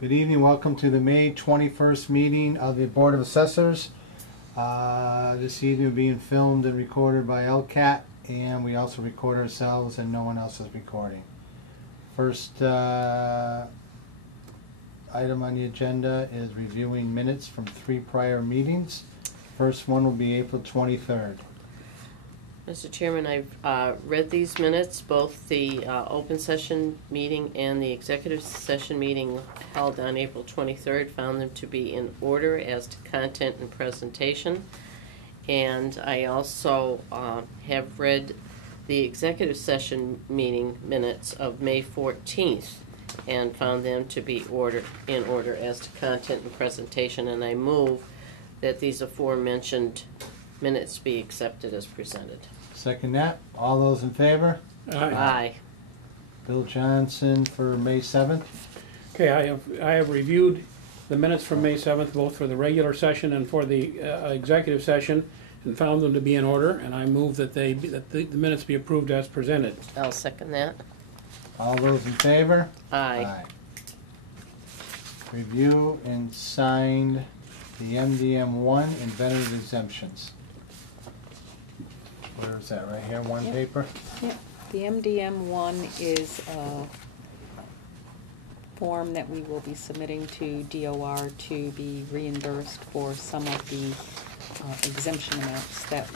Good evening, welcome to the May 21st meeting of the Board of Assessors. This evening being filmed and recorded by LCAT, and we also record ourselves and no one else is recording. First item on the agenda is reviewing minutes from 3 prior meetings. First one will be April 23rd. Mr. Chairman, I've read these minutes, both the open session meeting and the executive session meeting held on April 23rd, found them to be in order as to content and presentation. And I also have read the executive session meeting minutes of May 14th and found them to be in order as to content and presentation. And I move that these aforementioned minutes be accepted as presented. Second that. All those in favor? Aye. Bill Johnson for May 7th. Okay, I have reviewed the minutes from May 7th, both for the regular session and for the executive session, and found them to be in order, and I move that the minutes be approved as presented. I'll second that. All those in favor? Aye. Review and signed the MDM1 and vendor exemptions. Where is that? Right here, one paper? Yep. The MDM1 is a form that we will be submitting to DOR to be reimbursed for some of the exemption amounts that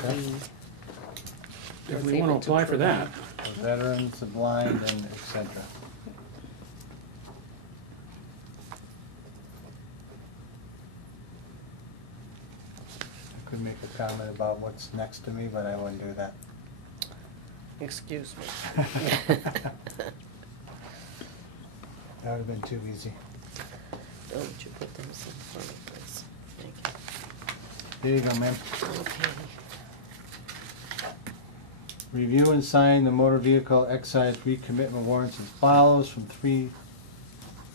If we want to apply for that. The veterans, the blind, and etc. Could make a comment about what's next to me, but I wouldn't do that. Excuse me. That would have been too easy. Oh, would you put those in front of this? Thank There you go, ma'am. you. Okay. Review and sign the motor vehicle excise recommitment warrants as follows from 3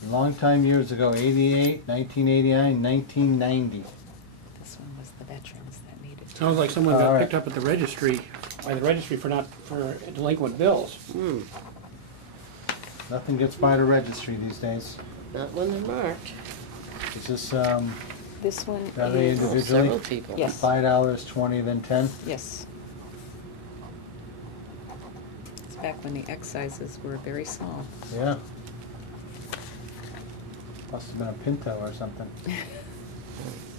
long time years ago, 88, 1989, 1990. This one was the veterans that needed to. Sounds like someone got All right. picked up at the registry, by the registry for delinquent bills. Nothing gets by the registry these days. Not when they're marked. Is this, This one are they is, individually? Several people. Yes. $5, 20, then 10? yes. It's back when the excises were very small. Yeah. Must have been a Pinto or something.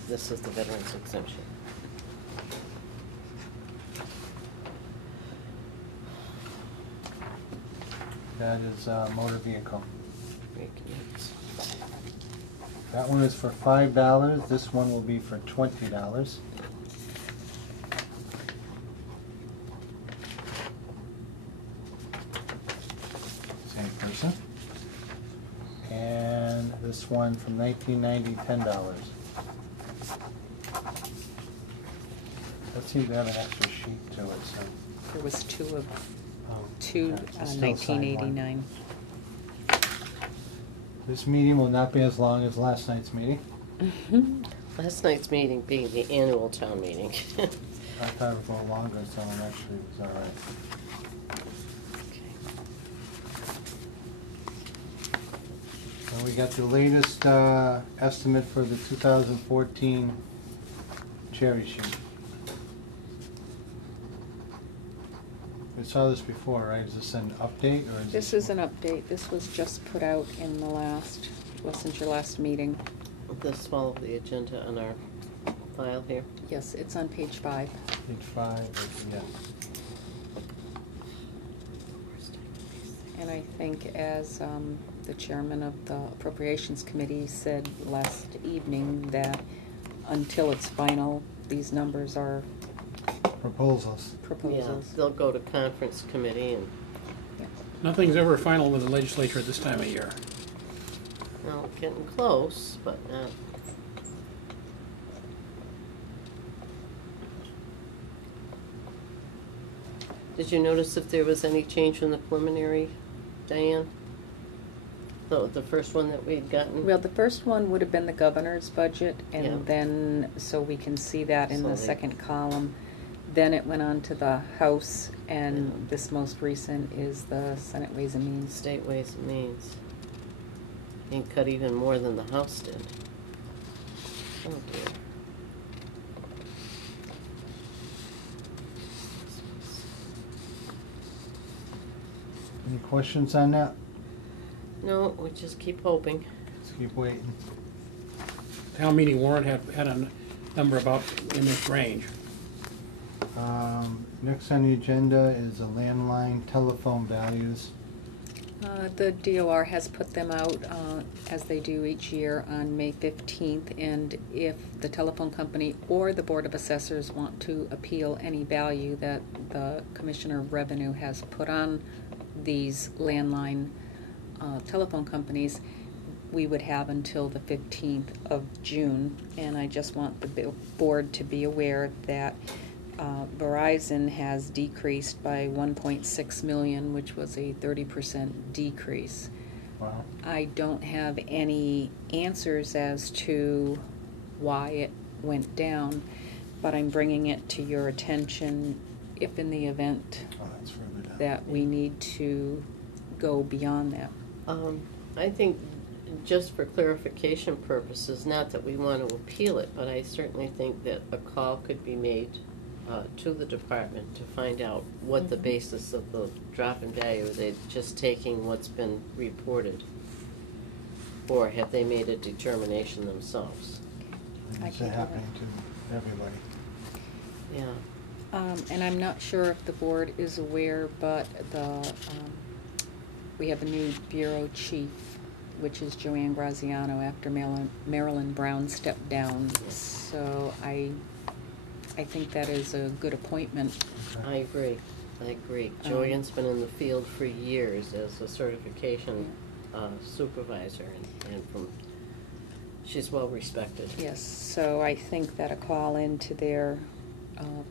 This is the veterans exemption. That is motor vehicle. Recommits. That one is for $5. This one will be for $20. Same person. And this one from 1990, $10. That seemed to have an extra sheet to it, so. There was two okay. Still sign one. 1989. This meeting will not be as long as last night's meeting. Last night's meeting being the annual town meeting. I thought it would go longer, so actually it was all right. And we got the latest estimate for the 2014 cherry sheet. We saw this before, right? Is this an update or is This is an update. This was just put out in the wasn't your last meeting. This follow the agenda on our file here. Yes, it's on page 5. Page 5, yeah. And I think as the chairman of the Appropriations Committee said last evening that until it's final, these numbers are Proposals. proposals. Yeah, they'll go to conference committee and, Yeah. Nothing's ever final with the legislature at this time of year. well, getting close, but not. Did you notice if there was any change in the preliminary, Diane? The first one that we'd gotten? Well, the first one would have been the governor's budget, and Yeah. then, so we can see that in the So they- second column. Then it went on to the House, and Yeah. this most recent is the Senate Ways and Means. State Ways and Means. And cut even more than the house did. Oh dear. Any questions on that? No, we just keep hoping. Let's keep waiting. Town meeting warrant had a number about in this range. Next on the agenda is the landline telephone values. The DOR has put them out, as they do each year, on May 15th, and if the telephone company or the Board of Assessors want to appeal any value that the Commissioner of Revenue has put on these landline telephone companies, we would have until the 15th of June, and I just want the board to be aware that Verizon has decreased by 1.6 million, which was a 30% decrease. Wow. I don't have any answers as to why it went down, but I'm bringing it to your attention if in the event Oh, that's further down. that we need to go beyond that. I think, just for clarification purposes, not that we want to appeal it, but I certainly think that a call could be made to the department to find out what the basis of the drop in value. Are they just taking what's been reported? Or have they made a determination themselves? And I it's can do happening to everybody. Yeah. And I'm not sure if the board is aware, but we have a new bureau chief, which is Joanne Graziano, after Marilyn Brown stepped down. So I think that is a good appointment. I agree. Joanne's been in the field for years as a certification supervisor, and she's well respected. Yes, so I think that a call into there,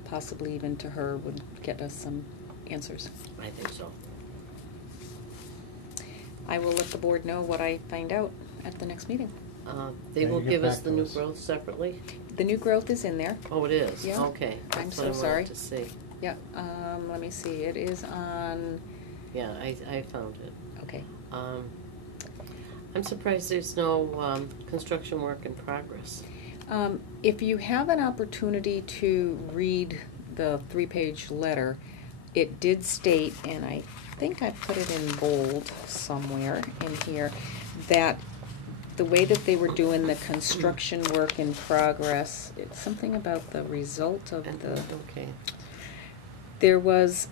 possibly even to her, would get us some answers. I think so. I will let the board know what I find out at the next meeting. They Yeah, will you get give us back the to new us. growth separately? The new growth is in there. Oh, it is? Yeah. Okay. I'm That's so what I sorry. wanted to see. Yeah, let me see, it is on, Yeah, I found it. okay. I'm surprised there's no construction work in progress. If you have an opportunity to read the 3-page letter, it did state, and I think I put it in bold somewhere in here, that the way that they were doing the construction work in progress, it's something about the result of the, Okay. there was,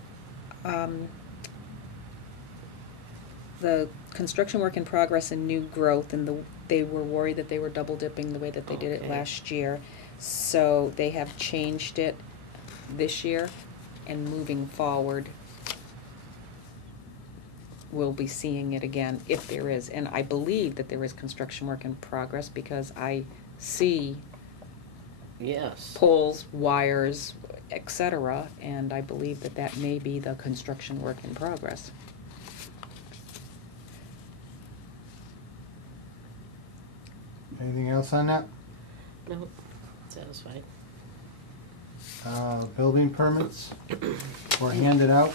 the construction work in progress and new growth, and they were worried that they were double dipping the way that they did it Okay. last year. So they have changed it this year, and moving forward, we'll be seeing it again if there is. And I believe that there is construction work in progress because I see Yes. poles, wires, etc., and I believe that that may be the construction work in progress. Anything else on that? No, satisfied. Building permits were handed out.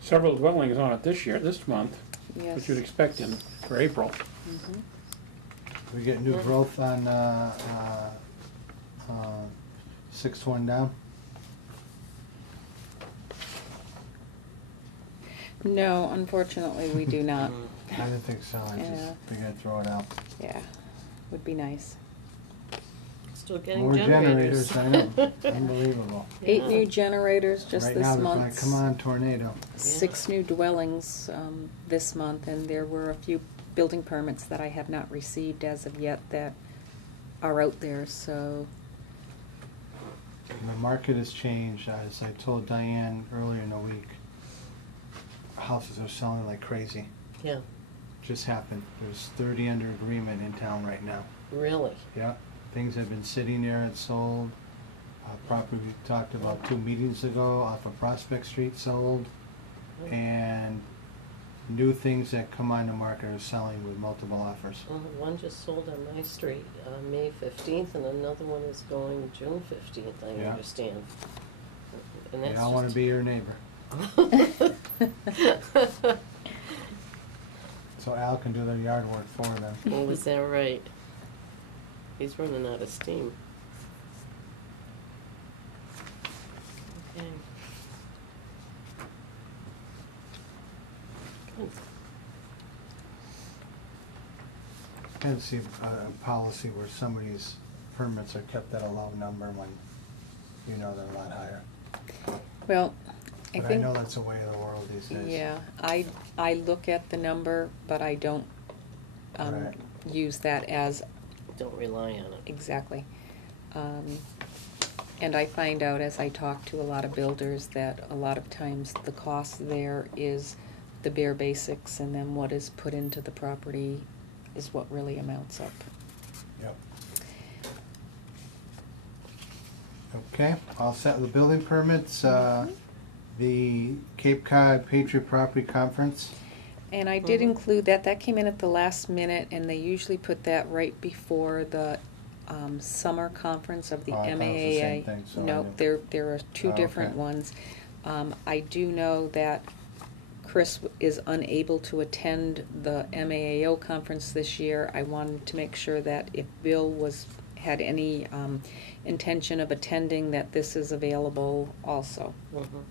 Several dwellings on it this month, Yes. which you'd expect for April. Mhm. We get new growth on 6th one down. No, unfortunately, we do not. I didn't think so. I Yeah. just figured I'd throw it out. Yeah, would be nice. Still getting More generators. I know. Unbelievable. 8 Yeah. new generators just Right this now, it's month. like, come on, tornado. 6 new dwellings this month, and there were a few building permits that I have not received as of yet that are out there, so The market has changed. As I told Diane earlier in the week, houses are selling like crazy. Yeah, Just happened. There's 30 under agreement in town right now. really. Yeah, things have been sitting there and sold. Property we talked about 2 meetings ago off of Prospect Street sold. And new things that come on the market are selling with multiple offers. One just sold on my street, May 15th, and another one is going June 15th, I Yeah. understand. And They that's all want to just- be your neighbor. So Al can do the yard work for them. Oh, is that right? He's running out of steam. Okay. Good. I can see a policy where some of these permits are kept at a low number when you know they're a lot higher. Well, I But I think, know that's the way of the world these days. yeah, I look at the number, but I don't Right. use that as Don't rely on it. exactly. And I find out as I talk to a lot of builders that a lot of times the cost there is the bare basics, and then what is put into the property is what really amounts up. Yep. Okay, all set with the building permits, the Cape Cod Patriot Property Conference. And I did Mhm. include that. That came in at the last minute, and they usually put that right before the summer conference of the Oh, I thought it was the MAAA. same thing, so I No, didn't- there are two Oh, different okay. ones. I do know that Chris is unable to attend the MAAO conference this year. I wanted to make sure that if Bill had any intention of attending, that this is available also. Mhm.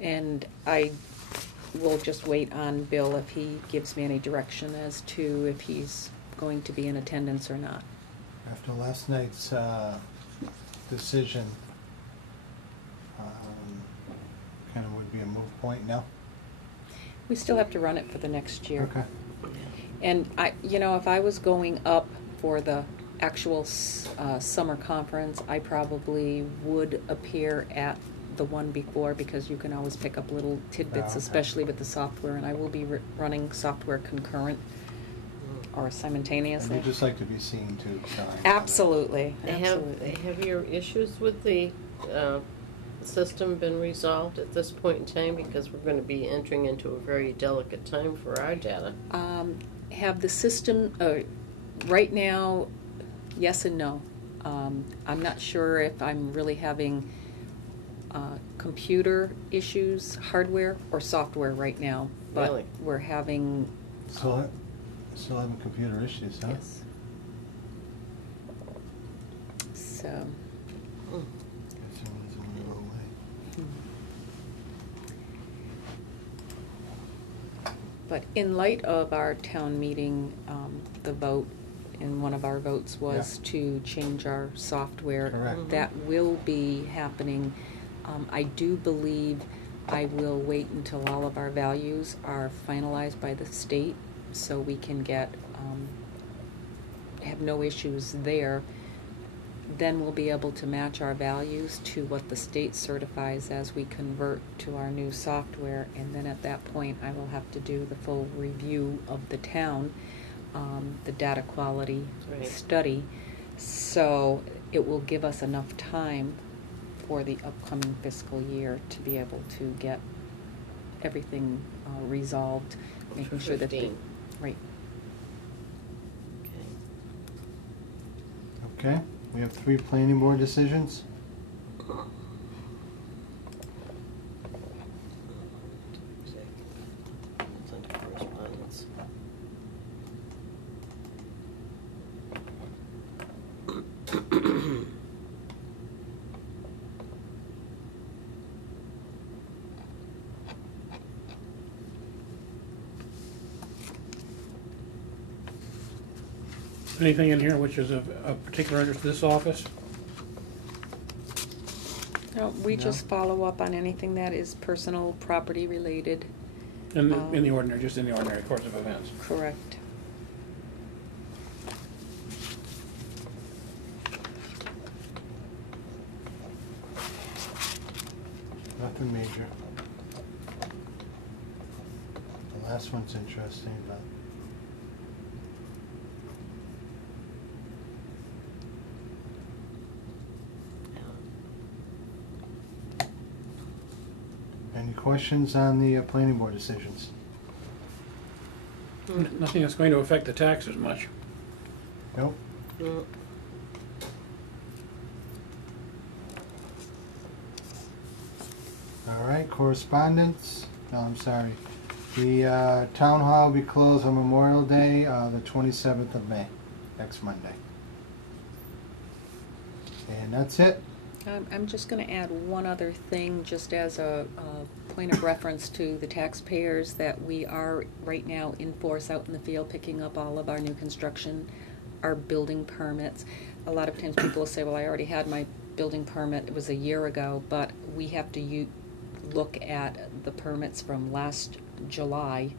And I will just wait on Bill if he gives me any direction as to if he's going to be in attendance or not. After last night's decision, kind of would be a moot point now. We still have to run it for the next year. Okay. And if I was going up for the actual summer conference, I probably would appear at the one before, because you can always pick up little tidbits, Oh, okay. especially with the software, and I will be running software concurrent or And simultaneously. you'd just like to be seen too, so. Absolutely, Have absolutely. your issues with the system been resolved at this point in time? Because we're going to be entering into a very delicate time for our data. Have the system, right now, yes and no. I'm not sure if I'm really having computer issues, hardware or software right now. But Really? we're having, Still having computer issues, huh? Yes. so, Mm. Guess everyone's in their own way. but in light of our town meeting, the vote, and one of our votes was to change our software. Correct. That will be happening. I do believe I will wait until all of our values are finalized by the state, so we can have no issues there. Then we'll be able to match our values to what the state certifies as we convert to our new software, and then at that point, I will have to do the full review of the town, the data quality Right. study. So it will give us enough time for the upcoming fiscal year to be able to get everything resolved, making sure that the, 15. right. Okay. Okay, we have 3 planning board decisions. It's under correspondence. Anything in here which is of particular interest to this office? No, we No. just follow up on anything that is personal property related. In the ordinary, just in the ordinary course of events? Correct. Nothing major. The last one's interesting, but any questions on the planning board decisions? Nothing that's going to affect the taxes much. Nope. No. All right, correspondence. No, I'm sorry. The town hall will be closed on Memorial Day, the 27th of May, next Monday. And that's it. I'm just going to add one other thing, just as a point of reference to the taxpayers, that we are right now in force out in the field picking up all of our new construction, our building permits. A lot of times people will say, well, I already had my building permit, it was a year ago, but we have to look at the permits from last July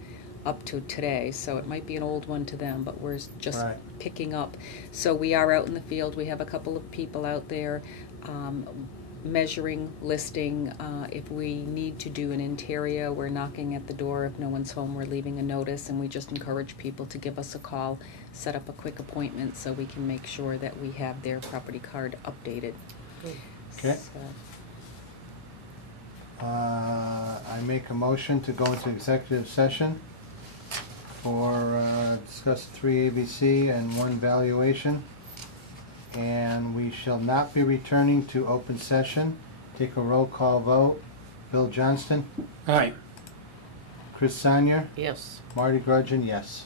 up to today, so it might be an old one to them, but we're just Right. picking up. So we are out in the field, we have a couple of people out there measuring, listing. If we need to do an interior, we're knocking at the door. If no one's home, we're leaving a notice, and we just encourage people to give us a call, set up a quick appointment so we can make sure that we have their property card updated. Okay. So, I make a motion to go into executive session for discuss 3 ABC and 1 valuation. And we shall not be returning to open session. Take a roll call vote. Bill Johnston, Aye. Chris Sonier, Yes. Marty Grudgeon, yes.